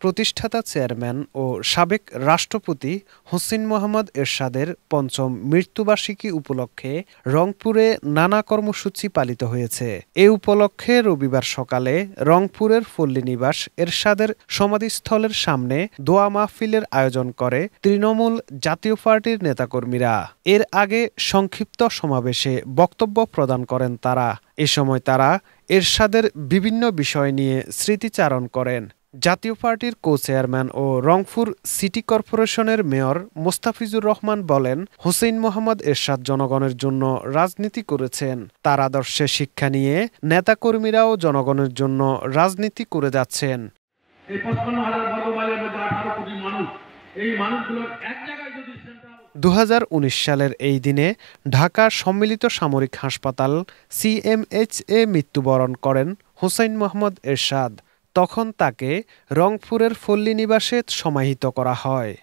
প্রতিষ্ঠাতা চেয়ারম্যান ও সাবেক রাষ্ট্রপতি হোসেইন মোহাম্মদ এরশাদের পঞ্চম মৃত্যুবার্ষিকী উপলক্ষে রংপুরে নানা কর্মসূচি পালিত হয়েছে। এ উপলক্ষে রবিবার সকালে রংপুরের পল্লীনিবাস এরশাদের সমাধিস্থলের সামনে দোয়া মাহফিলের আয়োজন করে তৃণমূল জাতীয় পার্টির নেতাকর্মীরা। এর আগে সংক্ষিপ্ত সমাবেশে বক্তব্য প্রদান করেন তারা। এ সময় তারা এরশাদের বিভিন্ন বিষয় নিয়ে স্মৃতিচারণ করেন। জাতীয় পার্টির কো-চেয়ারম্যান ও রংপুর সিটি কর্পোরেশনের মেয়র মোস্তাফিজুর রহমান বলেন, হোসেইন মোহাম্মদ এরশাদ জনগণের জন্য রাজনীতি করেছেন। তার আদর্শে শিক্ষা নিয়ে নেতাকর্মীরাও জনগণের জন্য রাজনীতি করে যাচ্ছেন। এই 55,000 বর্গ মাইলের মধ্যে 18 কোটি মানুষ, এই মানুষগুলোর এক জায়গায় যদি 2019 সালের এই দিনে ঢাকা সম্মিলিত সামরিক হাসপাতাল সিএমএইচে মৃত্যুবরণ করেন হোসেইন মোহাম্মদ এরশাদ। তখন তাকে রংপুরের পল্লীনিবাসে সমাহিত করা হয়।